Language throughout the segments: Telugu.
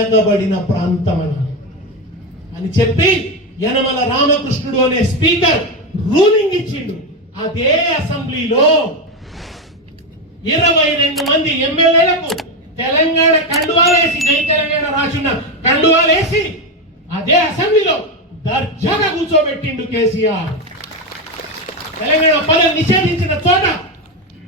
వెనకబడిన ప్రాంతం అని అని చెప్పి యనమల రామకృష్ణుడు అనే స్పీకర్ రూలింగ్ ఇచ్చిండు. అదే అసెంబ్లీలో ఇరవై రెండు మంది ఎమ్మెల్యేలకు తెలంగాణ కండువాలేసి జై తెలంగాణ రాసిన కండువాలేసి అదే అసెంబ్లీలో దర్జాగా కూర్చోబెట్టిండు కేసీఆర్. తెలంగాణ పదం నిషేధించిన చోట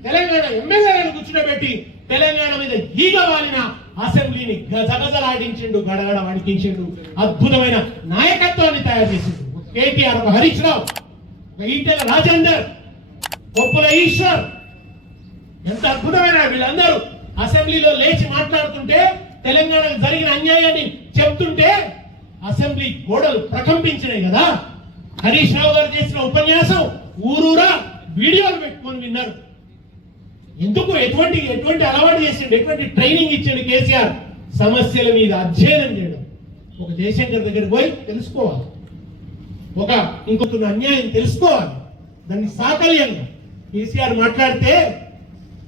తెలంగాణ ఎమ్మెల్యేలను కూర్చోబెట్టి తెలంగాణ మీద ఈగ వాలిన అసెంబ్లీని గజగజలాడించిండు గడగడ వణికించిండు అద్భుతమైన నాయకత్వాన్ని తయారు చేసిండు. కేటీఆర్ ఒక హరీష్ రావు ఒక ఈటెల రాజేందర్ కొప్పుల ఈశ్వర్. ఎంత అద్భుతమైన వీళ్ళందరూ. అసెంబ్లీలో లేచి మాట్లాడుతుంటే తెలంగాణకు జరిగిన అన్యాయాన్ని చెప్తుంటే అసెంబ్లీ గోడలు ప్రకంపించినాయి కదా. హరీష్ రావు గారు చేసిన ఉపన్యాసం ఊరూరా వీడియోలు పెట్టుకొని విన్నారు. ఎందుకు ఎటువంటి ఎటువంటి అలవాటు చేసిండు ఎటువంటి ట్రైనింగ్ ఇచ్చిండు కేసీఆర్? సమస్యల మీద అధ్యయనం చేయడం. ఒక జయశంకర్ దగ్గరికి పోయి తెలుసుకోవాలి. ఒక ఇంకొక అన్యాయం తెలుసుకోవాలి. దాన్ని సాకల్యంగా కేసీఆర్ మాట్లాడితే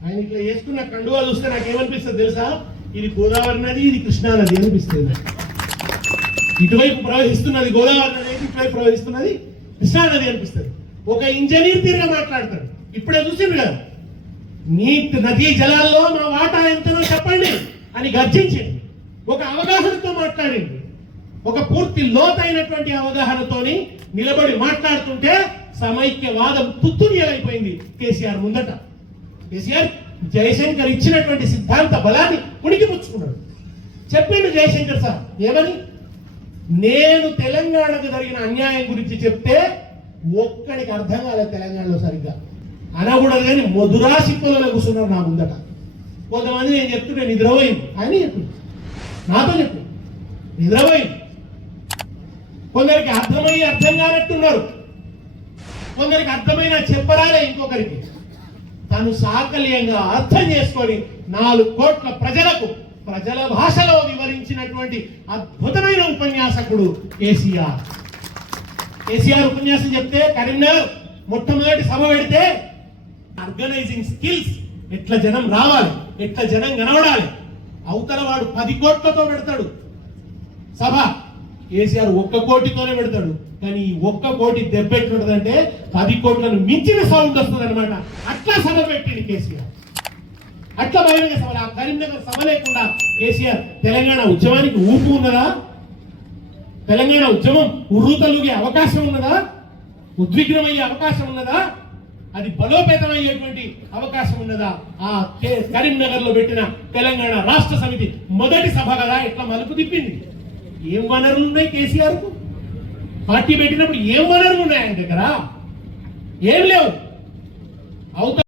ఆయన ఇట్లా వేసుకున్న కండువా చూస్తే నాకు ఏమనిపిస్తుంది తెలుసా? ఇది గోదావరి నది ఇది కృష్ణా నది అనిపిస్తుంది. నాకు. ఇటువైపు ప్రవహిస్తున్నది గోదావరి నది అయితే ఇటువైపు ప్రవహిస్తున్నది కృష్ణా నది అనిపిస్తుంది. ఒక ఇంజనీర్ తీరుగా మాట్లాడతాడు. ఇప్పుడే చూసిండు కదా? నీట్ నదీ జలాల్లో మా వాటా ఎంతనో చెప్పండి అని గర్జించింది. ఒక అవగాహనతో మాట్లాడింది. ఒక పూర్తి లోతైనటువంటి అవగాహనతోని నిలబడి మాట్లాడుతుంటే సమైక్యవాదం తుత్తునియలైపోయింది కేసీఆర్ ముందట. కేసీఆర్ జయశంకర్ ఇచ్చినటువంటి సిద్ధాంత బలాన్ని పుణికిపుచ్చుకున్నాడు చెప్పిండు జయశంకర్ సార్ ఏమని? నేను తెలంగాణకు జరిగిన అన్యాయం గురించి చెప్తే ఒక్కడికి అర్థం కాలేదు తెలంగాణలో సరిగ్గా. అనకూడదు కానీ మధురాశిప్పులలో కూర్చున్నారు నా ముందట. కొంతమంది నేను చెప్తుంటే నిద్రపోయింది. ఆయన చెప్పింది నాతో చెప్పు. నిద్రపోయింది. కొందరికి అర్థమయ్యి అర్థం కానట్టున్నారు. కొందరికి అర్థమైన చెప్పరాలే ఇంకొకరికి. తను సాకల్యంగా అర్థం చేసుకొని నాలుగు కోట్ల ప్రజలకు ప్రజల భాషలో వివరించినటువంటి అద్భుతమైన ఉపన్యాసకుడు కేసీఆర్. కేసీఆర్ ఉపన్యాసం చెప్తే కరీంనగర్ మొట్టమొదటి సభ పెడితే ఆర్గనైజింగ్ స్కిల్స్ ఎట్లా జనం రావాలి ఎట్లా జనం కనబడాలి? అవతల వాడు పది కోట్లతో పెడతాడు. సభ కేసీఆర్ ఒక్క కోటితోనే పెడతాడు. కానీ ఈ ఒక్క కోటి దెబ్బ ఎట్లుంటదంటే పది కోట్లను మించిన సౌండ్ వస్తుంది అనమాట అట్లా సభ పెట్టింది కేసీఆర్. అట్లా బహిరంగ సభ ఆ కరీంనగర్ సభ లేకుండా కేసీఆర్ తెలంగాణ ఉద్యమానికి ఊపు ఉన్నదా? తెలంగాణ ఉద్యమం ఉర్రూతలుగే అవకాశం ఉన్నదా? ఉద్విగ్నమయ్యే అవకాశం ఉన్నదా? అది బలోపేతమయ్యేటువంటి అవకాశం ఉన్నదా? ఆ కే- కరీంనగర్లో పెట్టిన తెలంగాణ రాష్ట్ర సమితి మొదటి సభ కదా ఇట్లా మలుపు తిప్పింది? ఏం వనరులు ఉన్నాయి కేసీఆర్కు పార్టీ పెట్టినప్పుడు ఏం వనరులు ఉన్నాయి ఆయన దగ్గర ఏం లేవు. అవుతా